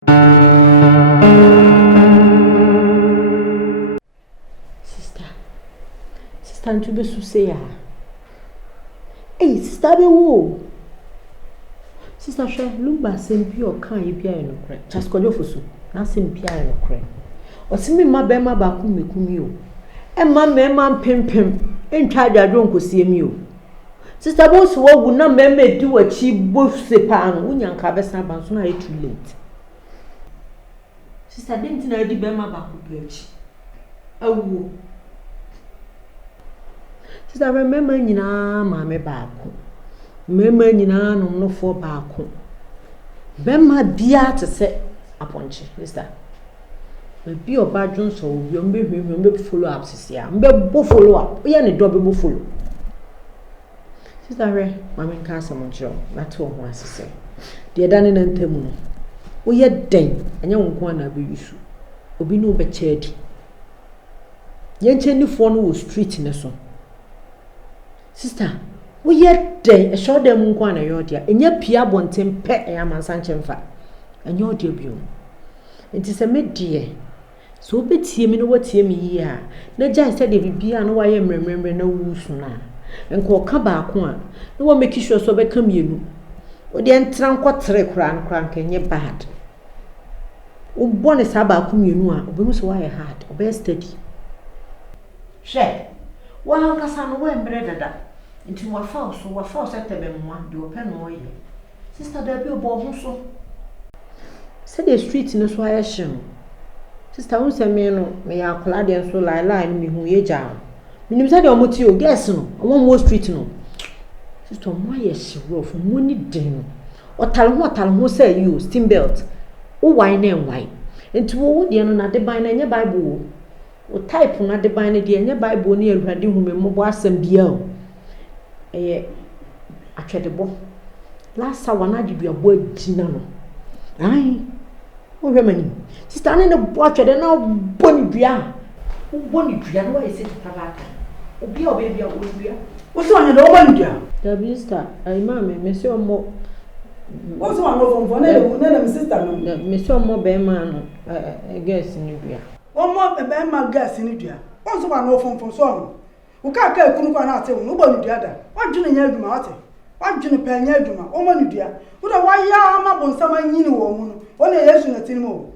Sister to be suseya. Hey, sister be wo. Sister she look ba sempi o kan ye bia no kre. Chaskojo fosu. Na sempi a no kre. O simi ma be ma ba ku mekumi o. E ma me ma pempem. Entwa adwadwo nkosie mi o. Sister bo so wo na me di wachi bo sepa an unyanka be san ban so na too late. Sister didn't na di be ma ba ku pechi. Awu. Sister remember nyina maame baako. Remember nyina no fo baako. Be ma bia te se aponche sister. Be oba Johnson obi o mbe follow up sisia. Mbe bo follow up. Oya ne do be bo follow. Sister re maame nka asamonjo na to ho asese. De dane na ntemu no. Oya den anya wonko na be yusu. Obi no be chedi. Yenche ni fo no wo street ne so. Sister, oya den e show dem nko na yodia. Enya pia bontem pe e amansanche mfa. Enya odia bio. Enti se me die so betie me no watie me yi a na jai se de bibia no waye mremremre na wusu na enko ka baako a no wo make sure so be ka mienu o de entran kwatre kran nka nye bad o bone sa baako mienu a obehu so waye hard o be steady she wa hanka sa no we mbre dada enti wa fa so tebe mwa de o pe no ye sister da bi obo ho so say the street no so aye shem sister who say me no me ya kola de so line me hu ye ja minim say de omoti o guess no won mo street no sister mo ye shiro for money den no otal ho say you steam belt o wine na wine enti wo de no na de ban na nye bible o type na de ban na de nye bible ni awurade hu me mo bo asem bia o eye atwedebo last hour na de bia bo agina no ai o remani sister na bo atwede na boni dua o boni dua no e se tabata obi o bia o dua o so anya do boni dua da sister ai ma me se o mo o so anya fo na me sister no me se o mo be ma no gas ni dua o mo be ma gas ni dua o so anya fo so no o ka ekunu kwa na ate wo boni dua da o dwene nya aduma ate wadwene pa nya aduma o mo ni dua wo da wa ya ma bonsama nyini wo mu no wona Yesu na tinimo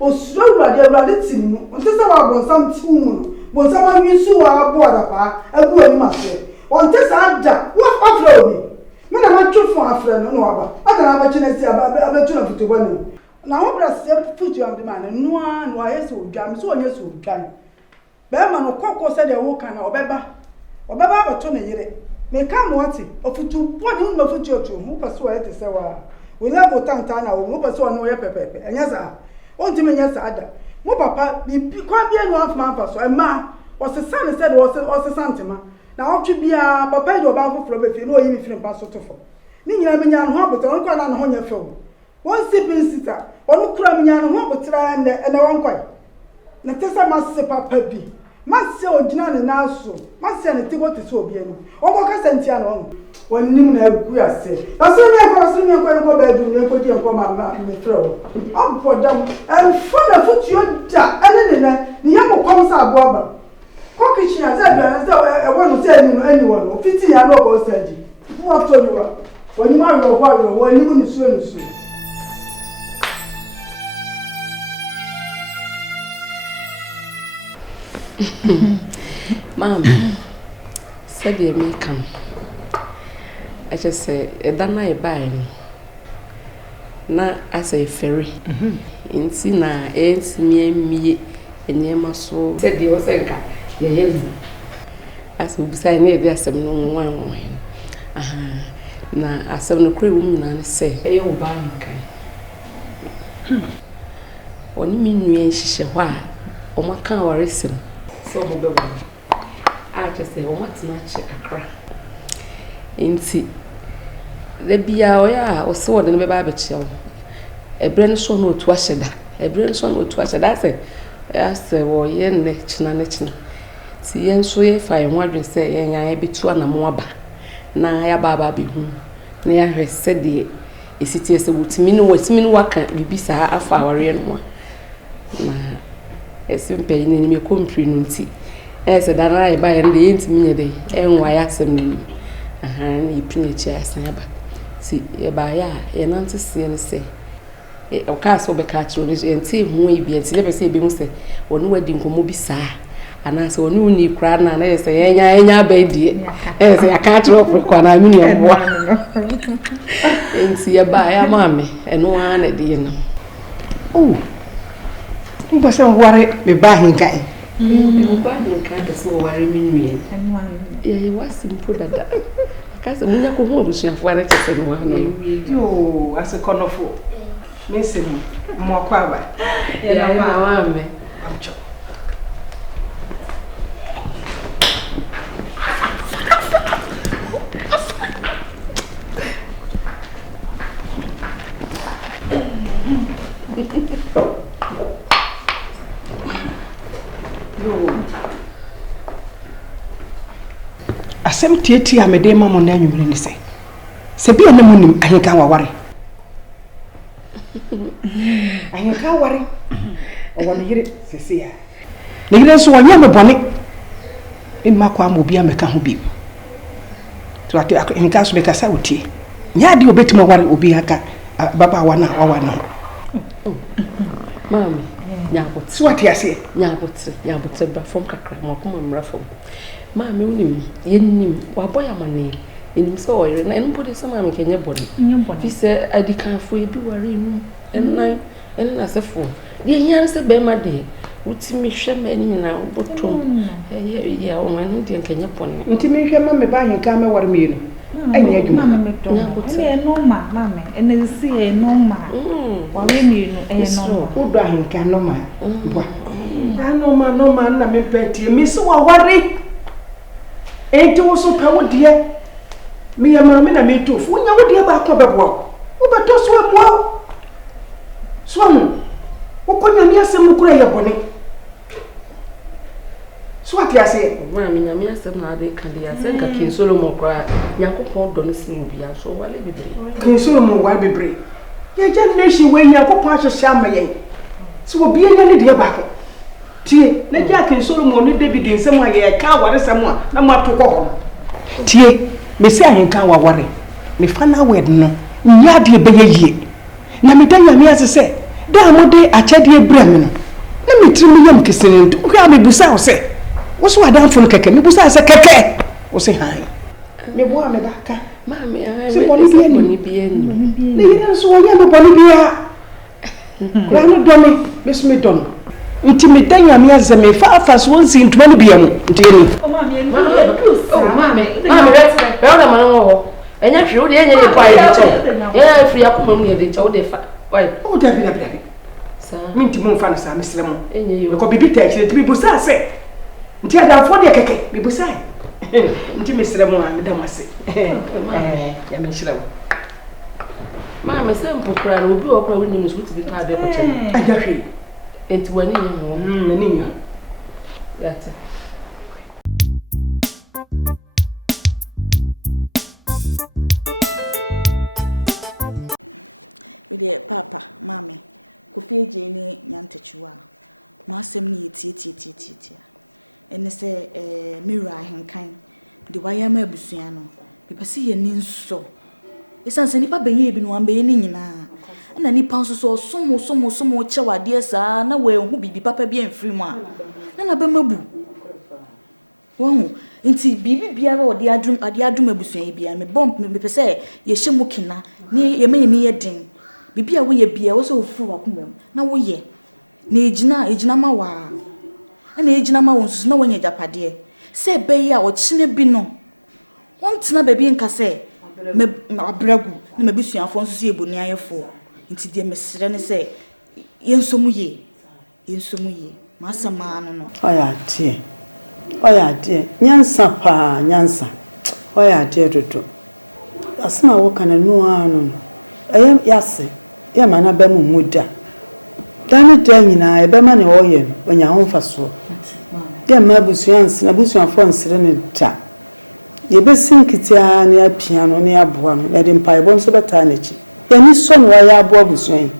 o suro urade tinimo onte se wa bonsam tinimo no bonsam wisu wa bo ada pa agu ani mase onte sa da wa afra obi me na ma twofo afra no no aba ada na ba chine si abetu na futu bani na ho bra se futu am de ma na no a Yesu odwa me so onye so odwa be ma no kokko se de wo kana obeba abato na yire me ka mo ati ofutu boni no futu otu mu paso wa ete se wa we level tanta na wo pese ono ye pepepe enya za onti me nya sa ada mo papa bi kwa bia no afma afa so ema o se san said o se santema na otwe bia papa do ba foforo be fi no yi mi fi mpa so tofo ni nyina me nya no aboto on kwa na ho nya fewo won sipin sita onu kura me nya no ho abotra na won kwai na tesa masse papa bi masse ogina ne na so masse ne tigo te so obi enu o mo ka sentia no wonim na agu ase aso mi akwa ba du ne ko di enko ma me throw am for them and fona futuo da ene ne ni ya mo kom sa abo aba ko kitchen aza bia na e wonu se ani wonu fiti ya no go saji wo to ni wa wonim awo wonim ni suo Mom, said you may come. I just say, that night by na as a ferry. In Sina, it's me, and Yama so said you was a as we say, maybe as some no one. Na as some crew woman and say, a old bank. Only mean she why, or my car or listen. So, I just say, what's not check a crack. Inti, the Bia or so than a baby chill. A brand so no to wash it. A brand so no to wash it. That's it. As the war yen nature. See, yen so if I wonder, say, I be 2 and a more. Na ya baba be home. Near her said the esitie se wotimi no waka bibi saa afa aware no na esimpe ni me kompri no nti ese dana e ba ye de yentimi nye de enwa ya asem ni ni pini chi asan ba si e ba ya e nante se ne se o ka so be ka chiro ni enti hu e bi enti le be se e bi mu se wonu wadi nkomo bi saa ana se wonu ni kra na na se enya ba di ese ya ka chiro kwa na mi ni obo enti e ba ya mame eno ana de no oh mbo se ware me ba hinkai ba hinkai de so ware mi nwie ye wasi mpo dada kasa munya ko hu abusuafo ara kese no ha no yo asekonofo mesem mo kwa ba ya ma me amcho asem tieti amede mamo na anwumre ni se bi na munim ahenka waware ahenka ware owono yire sese ya ne yire so wonya me bone imma kwa mo bia meka ho bi to ate ahenka so beka sa otie nya de obetimo ware obi aka baba wana wawana mami nyabot so ate ase nyabot ba fom kakra mo kuma mra fom mami unim yenim waboya mane enim so oyire na enpo de sama me kenye bone fi se adikanfo ebi ware enu enna sefo de nyan se be ma de utimi hwe ma ni na botom ya o man de kenye bone ntimi hwe ma me ba hinka me ware me enu anya adwuma e normal mama ene si e normal ware me enu e normal udo hinka normal bwa normal na me peti mi so ware enti wo so pa wo de me ya ma me na me tofu wonya wo de ba ko bebo wo beto so emo so no wo konya mi asem kura ye bone so ati ase ma me nyame asem na ade kan de asem ka kin Solomon kura yakopon do no sin bia so wale bebre kin Solomon wale bebre ye generation we yakopon ahye ama ye so obi enya ne de ba ko tie na ja kin Solomon ne David nsem a ye ka ware sam a na ma to ko ho tie me si ahenka waware me fa na wed no nya de be ye na me dan yame ase se da mo de achade ebra me no na me tiri me yam kesene ntu kwa me busa wo se wo so adan fo no keke me busa se keke wo se han me bo a me ba ka mami se boni bi ni ne yira so wo ya me boni bi a kwa no do me so me don nti me dan yame ase me fa so won si ntuma no bia mu nti ni mami be o da manu wo enya hwe wo de enya ye pa ye cho ya free akoma mu ye de cho wo de fa why o da bi sa minti mo fa no sa mesle mo enya ye ko bibi ta chire tibi busa se nti ada fo de keke bi busa nti mesle mo a me da mase ya me chire mo mami se mpokra no obi okra woni mu so tibi ka be ko chen ada hwe enti wani nye ho nani nya yata Ide papa mami ko feje ni nyantechuwa ma asem ni tie ene se mira henkan de waya ma abusua no bipase ye ni nso esanse nipa benye bi no ambe ni nyina na nipa nso so somo chewade saa na we hu bibi papa bi amfiri mu a na ba mabu wo nti bibi biara ode adum abusua yi bia me bomb me pese ye hyemu kina ni ye menye ye den bibi a wo ye bia wo so ofuru wakomam na wo ye na ejina ma wa na ejina ma wonsu na wonya japade se be ya o chine bi no wontina ba bi nka se me abragu na me bisuafo nso se eboni ayefo nti de mesere ne se yensomu ye masama no oya tie nyansa pa nyansa oya tie dodo asema wo kana no anu no yase ya mana ba mu muda dani nyina ebe ma ne oye onya ho faso ya ma busuansi na busuafo nsere ne ta ye be sinkitia ne apia no ne aboa no ya de mpaebon so beta na chi Any son why I bought was saying.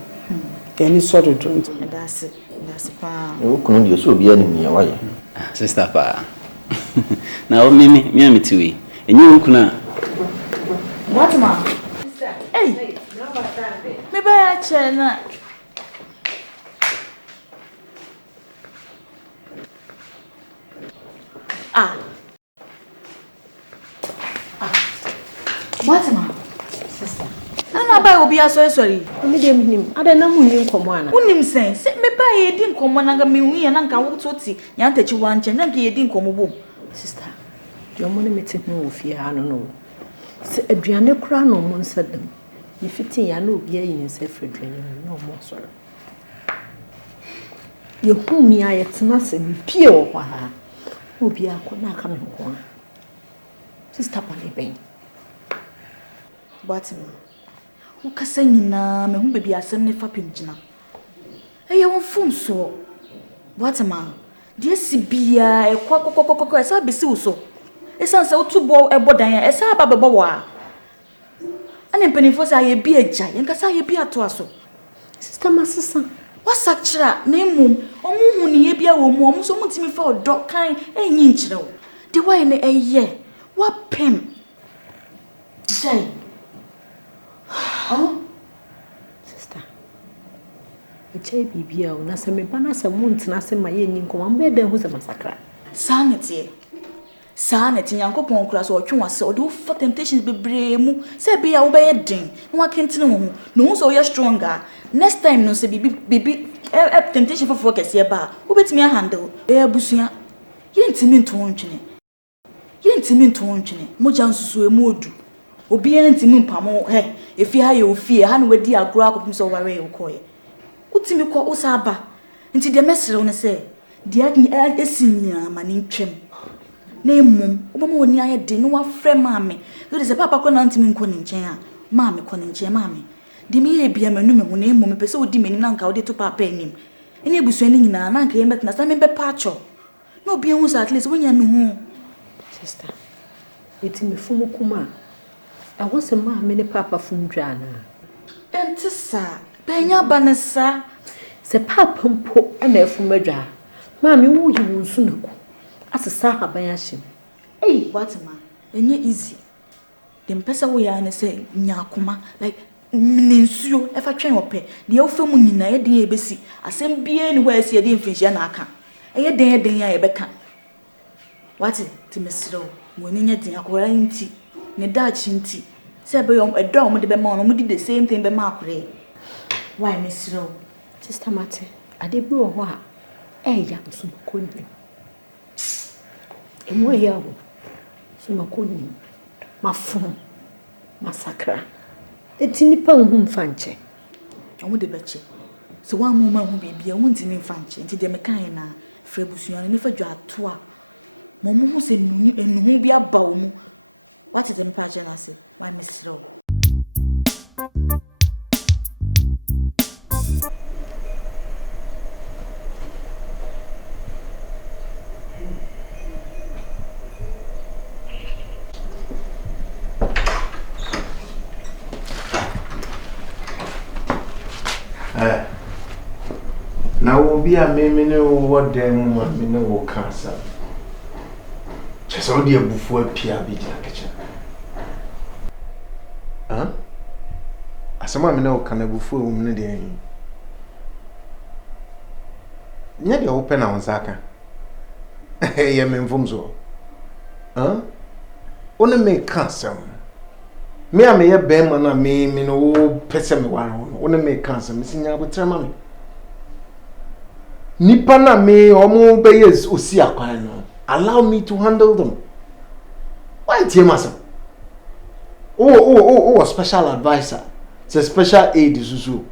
Any sort of drink. That's it. That's pa. You couldn't you so be enemy why? Sister pa. Now me too. And you kuna. What ma? Hey. Me buy a chair na. What ma? Sister. Na buy obi aso sorry. Me dem nim. Ada na mu nim komo ana. Unim sense. Me buy e din komo na ga me hu ye na nka wo toti. Nya ntachi wanche na nka ye din komo bom. Sister. Yo mo ne mete hu ofie ha no. Se aduane kura no mo nsadam. Ye fitin ya na obi ayi ne se fredwani no mo soro. Ye hu mi aye tena se mi pie wo ha. Obi akona aka me ho. Sister pa ne ben. But who can say na me hu baby asem ne fapem gina. E ye won fom so. What ma? Dia sibia e kwa esa besi wo so. Esa se otubo ebodan ya esa babebo wa. Ane penifo say ye bi agya, ye nkasa ye bi ato aso. Sister Masisa, wasakira na emum omu hu ne ye bia wo mu omu so mutimi fa odo kan enyi nkyere wo. De why ne eye? Wa pem. Jai. Oh, sister. Echai bibia o na se me bana se mu ntena se ma ye nyi nkoma mbe den hu se masakra. Sanity yankopon kura so otwe wase o do for temptations bebre mu se bia wo be den na wakentene wo hu no so you stronger next time no se bibi temptation for focus ye ba wo betimi handle e abusua ye ntimi ntwon moja nsusu emu odu obi ye ntimi mpamo efi ha ye ofie ha no wadi agro akopim so ware ye ukoye utimi ko usaba nti de mesere wo ne se de esinya mani ntwem na emum obama woni aye de no wa frɛ maame so de papa ko na ntimi nko ne nkyɛn a maame ko ne nkyɛn maame de me ye bia manu me ho na emum pɛ sɛ odi mani na nka wo de to papa anim ene ebusua ni nyina na nka ye metna sa me be pacho na obi hu sa at least wonya no ho Sister, eti me fumu kuma a wose maame ne papa fum dwana enti sa benya banesa se papa mpo na afum adwa maame wo yi wo nsu nako asesa haban ahim what ma enye easy dem pesa wo ya ne se nyakoma like ninsuo efa twen ope de ofemu nyina ye den ebesi asem bie ni ho asi ye den finhia na aka eye den ya ye beka what ti mesiro mo ni nya den akora nti ne dachi nti se be yom edo mo de be ma no mo di the same thing be ma akore why mesiro sister mate ade bi wo ho a ya so ko ni emo ya wo so makoni mafum masakra eti nipa hu mfanche omo de beche so wa mo ma hu bibia wo ntini mfanche nti de me kan na frebusuan ne fa dwa to a mo mo hu se enuhu bi aba wo mu what is the pattern I say why mesro Now will be a meme what them want me no cancer. Just all dear before Pia be in the kitchen. Huh? As a man no can before woman day. Near the open on Zaka. Hey, I'm in Vumzo. Huh? Only make cancer. Me, I may a bear man, me no person one. Only make cancer, missing out with mammy. Nipa na me omo be yes osi akwan no allow me to handle them. Why tie masa? Oh special advisor. It's a special aid susu.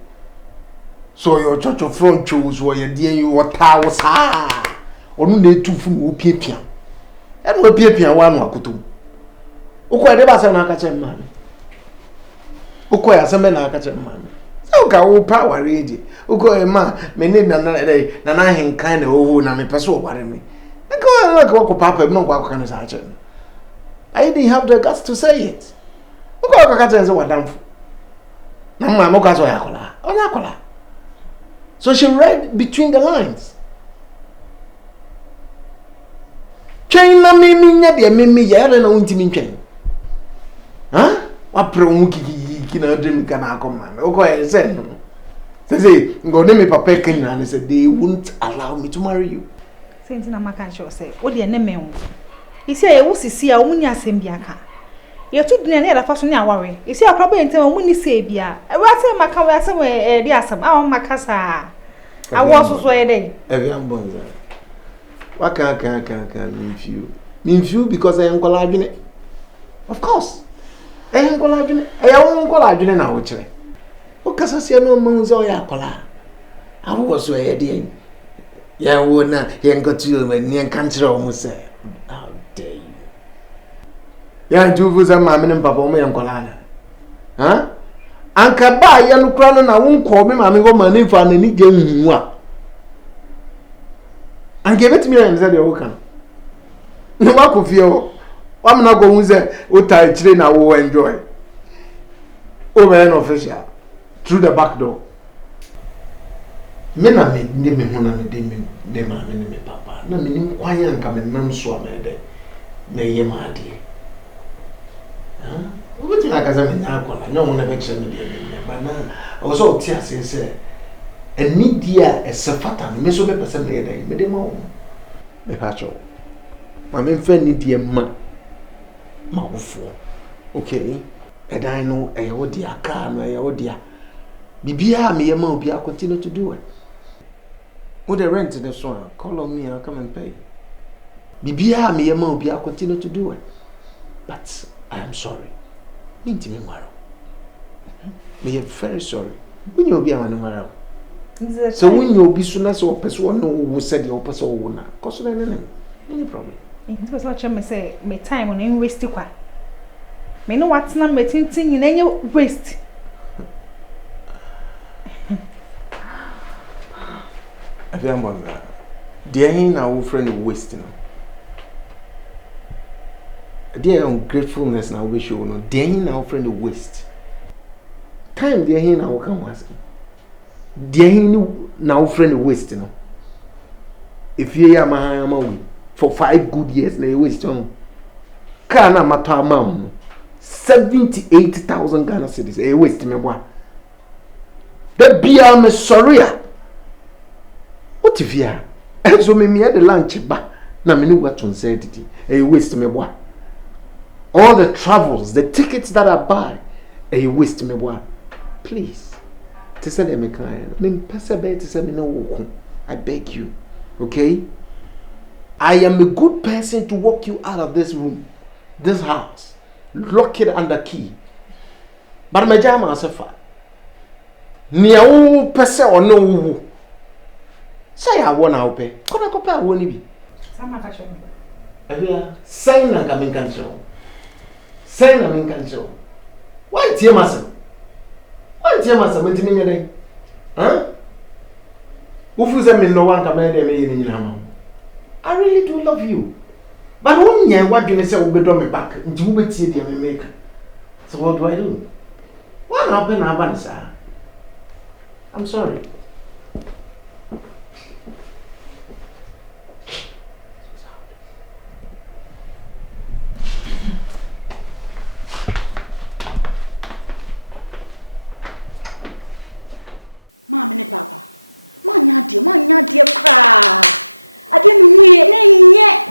So your church of front chose where you dey you water was ha. Onu na etu fu no piapia. E no piapia wa no akotom. Ukwa de ba se na aka che man. Ukwa ya se me na aka che man. Oka wo power ready. Uko ma me need na hinkan na owo na me pese wo bare me. Nko papa no kwa kan sa ache. I didn't have the guts to say it. Uko ka ka tense wadamfo. Na mama ka so yakola. Onya akola. So she read between the lines. China mimi nya de mimi yare na untimi ntwen. Wa pre mu kiki na dream kana akoma. O ko e say no. Say ngo ne me papa kenya and say they won't allow me to marry you. Say ntina maka sure say o de ne me wo. Isi e wo sisi a wo nya asem bia ka. Ye tu dina na fa so ne aware. Isi akraba ntem wo ni se bia. E wa say maka we asem e di asem. A wo maka sa. A wo so so e dey. Every ambonza. What can Minfew because I am collagen. Of course. I am collagen. I am collagen now, which because I see no moons or ya colla. I was where dear. Ya would not yan got to you and yan country almost say, how dare you? Yan two was a mammy and papa me and colana. Huh? Anka ba yan crown and I won't call me mammy go my name for any game. And give it to me and said, "Okay." No, I could feel. I'm not going to say, "What I train, I will enjoy." Over an official through the back door. Men are made me when I'm a papa. No, meaning why I'm coming, no swam a day. May ye, my dear. What do you like as I'm in alcohol? No one ever sent me, but now I was all tears and said. And media a safatan, Miss Obe Passambly, made him home. The hatcho. My main friend need dear ma. Mawful. Okay. And I know a odia car, my odia. Bibia, me a mo be, I continue to do it. With the rent in the swan, call on me, I'll come and pay. Bibia, me a mo be, I continue to do it. But I am sorry. Mean to me, Maro. Me am very sorry. When you'll be on Maro. So when you be soon as or person who said your person will not cause any problem. It was what I say, me time on any waste. Me know what's not me tinting in any waste. I feel about that. Dear him, our friend wasting. Dear ungratefulness now wish you know. Dear him, our friend waste. Time dear him, I will come ask him. Dear now friend waste no. If you are my for 5 good years, they waste on. Kana mata mam 78,000 Ghana cedis. A waste me boy. The beer me sorry. What if you are? So me had the lunch ba. Na me know what to say it. A waste me boy. All the travels, the tickets that I buy, a waste me boy. Please. To say them a client. I beg you. Okay? I am a good person to walk you out of this room, this house, lock it under key. But my jama suffer. Nia person or no. Say I want to pay. Could I compare one be? Sign a coming control. Sign a coming control. Why, dear master? Why, dear master, went to me today? Huh? Who feels me no one can make them in your I really do love you. But when you what you say will be done me back, and you will see them make. So what do I do? What happened, sir? I'm sorry. Mama and Papa. My dear cry. I didn't hear yet.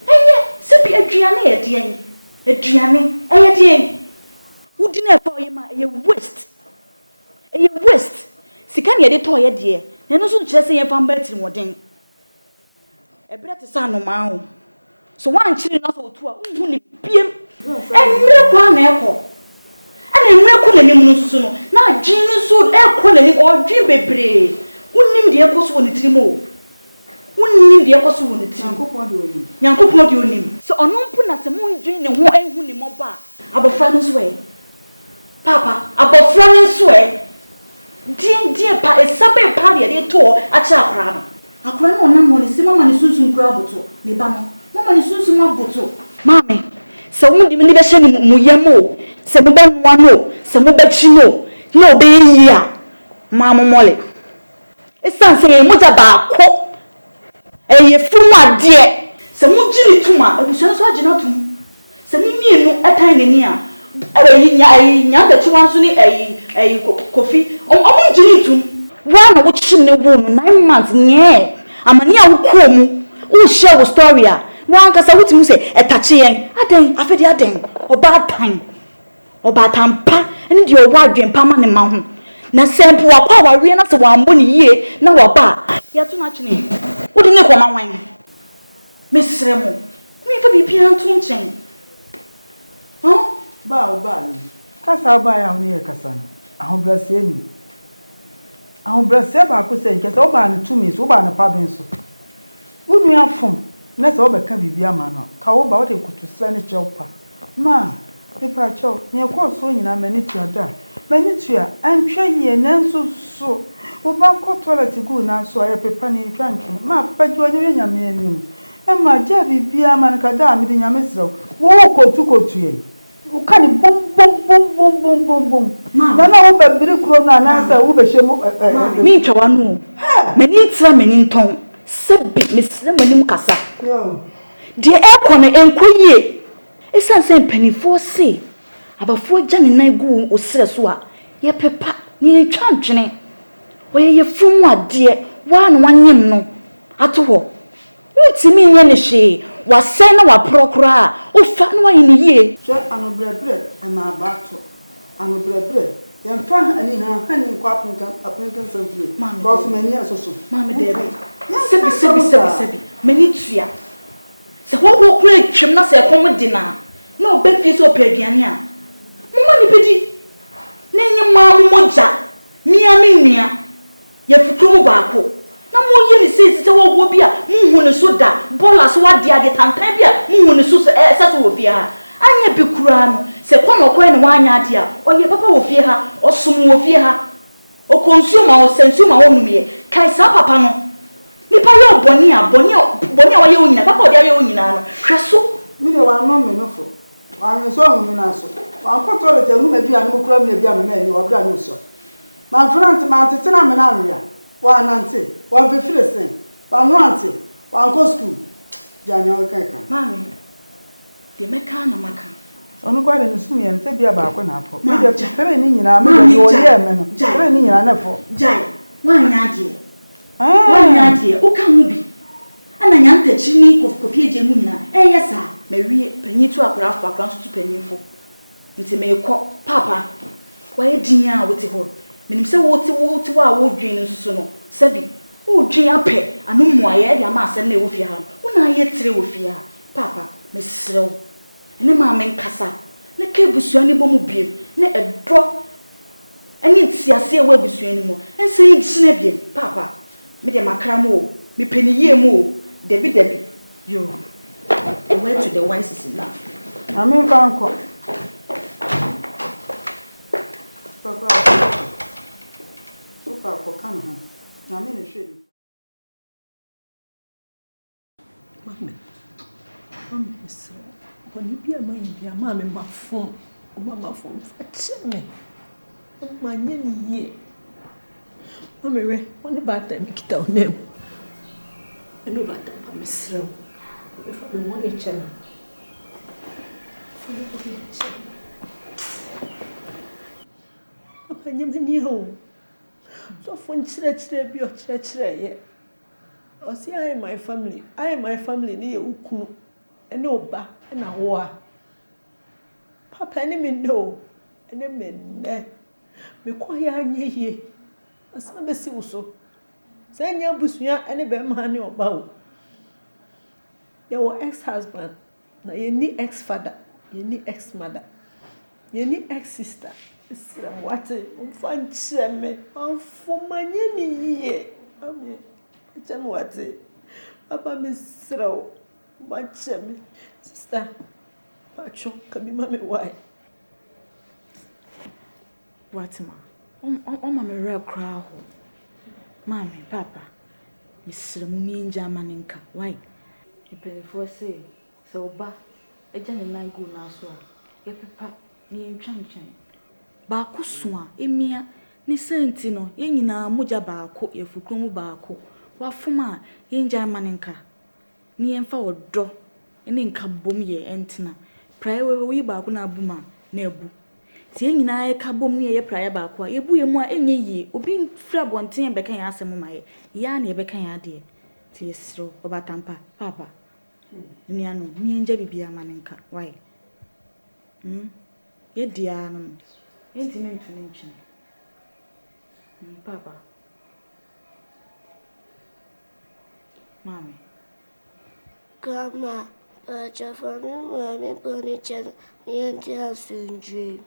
And yet, Sippy a Driani, who didn't call him a waste. A waste. Sicania de toy, dear, and also just say if I'm better in one thing. A better son of my own. So one children also to only PM and milk one echo. And a miracle in him soon. Now, genius so air calling or dream baby. Wouldn't the echoes on the Timo. Wouldn't the echoes on the Timo. Yanko, you name. So on no put at the moon dream and who ain't winning more bar. About Francis way. Papa, about Francis way. Dear, pa, a subway party at your tour at Chakram. A crown on number is Simon is soon graboto, Nibano. Mamma is soon boto. Mammy, so won't you never send him Muyamo? Some one no, some bet you know. no be ya mama mole esan say muja ba ko eye funu ade se mu giri tuma ebusuan so agina tum se mu mienu etan neni a nya da chiwan so ni kofi omo giri tum wa na wo chimne wo no 9 months nye amani a wo ko mu wo share wo story a wa nkasa wo timu se etache yen aden afedi aden oba tampa eni de owa adwen pa ma ne ma ho na sempo akwa wawe na se wa ambo ne yie na wa ba ya to na chine wo de ne ko ma wan mesre mo mi fa bibia nto nchen ba ni kasa ba ya ne kasa no ahobrase ni ahobrase ba ko se nkesa wo ba ne tumi so wo ba ne pa ben so wo nu afom na se wo be ka bibia ma no ka wo ba wo de kutusra ne chewpa ma pepa chow ne ko so nyina mani tuada mani tua antwa ye nanso so wo ba ko toilet go na so aye pepa ne ntwanke ma pepa ji wani nyame anim e ma ja bibia ma nka da mi de nyame srew wo kotu ye wo ka ni bom na wo ba biri kro na sa wo be hwemu mi ntwa wanu mani tra mani nton sebe mesre mani mkasa de e ko ne enkoyie esan sen penifo se abafo jane nan gu osire so a ye pepa ni twantwene ye fun ade wa na wanyem no ato ho utimi nye ne hwe wasen na waprokora ofa na wa ni ye so anobrɛbrɛ ama abato anobrɛbrɛ yɛn fa ani hani nkɔ apinka samfie because many asoso mama debe sebi many tua se wo kura twem na se kom dina na obefie so opeduane a mama ni bedi na enye mamu moja mia menua ya futumu baako na mo ye ni se wo bi a muhu ne so da bola so wade ade tantan bi a muhu ne so se so wo fie ha anya bi kura no se kono ko ne wanya ade a oye papa wo fie ha osum wo fie ha o consume o sensume wo numie kai sa papa no nipa yo boni a wa ye onyina papa odi aye onyina no hweso mi de wa no me no fo wa me so hu na so wa ko to le te hu me bia no kura me bia me ma ni wa bra no so ma front ma tete na me na anwia wa nante wa fefire sen wa no ante wa ko school janya o kan kan mami de meka na maka onu kwa de no sumi en se bia ba ko na afọ mi de kere ni nyina me de wo ye me no kere ni nyina na fo jai wa nya de wanya de o kan mu bi ana nya ntachi ni kofi eje mu nyina yesa mawie panyi tu akora afọ akora so tu panyi fo nti me kọ papa wa ye din a wote ho menim se wote wa wo dwen nsusu no sabi wo dwen apẹ anu mu aye de ma asem na e wo fi ha una ye tire wo fi ha papa me serew ene ma men kasa na ke busuani bɔ mu biem na edɔ ene tiase e wa busuani mu ense yi gina biem papa me de makra mo me peniyie mo debi yo the way to the wise is enough amen banko papa ko kan ho na me ne hweli mami so oni bia mai bia mami mafom mama fom facheme manye ni ye mami we oni bata mi kita onem eno bata pa misro e fa mo ni chena papa nyem ni ho so fon chire bi o chire ye o si I my family ni ye ukunu ene oba na wo a papa ni me no ene me ne me ko ya anyehie asema be si wo so se nya busua ene be ma ne oba wo ya wo ex husband na ye ni ex father ye ni ex mother ye ni ex sister sira wate mfan cheme mfomanye ni ye amen cheme wate papa me sira wo cheme sister pacho kabi mame why what ma mama me re kra ho mami papa me sira mu ni nja maninka why ipelefo say so ba eja ni nan go na so a ye papa ni ntwanchan baako so a emia ne senti no ye nyina moja baako ye fukromu baako wafom a ye nja manenka ne yemfa odo ene nka bom ye entina praye we baako na abuma na ebu ti ye nyina ye ka bom ne ye praye baako a ebu ye mu a enye yi obi mfra bonten be kan ya asem ma ye ya na ye be kan ya de ti esro obatampa papa ni anu mi nja bibia manenka why ye dia no enti me ntune ntune papa mami Grandma, for me, mommy, bunny, channel, me and the dream.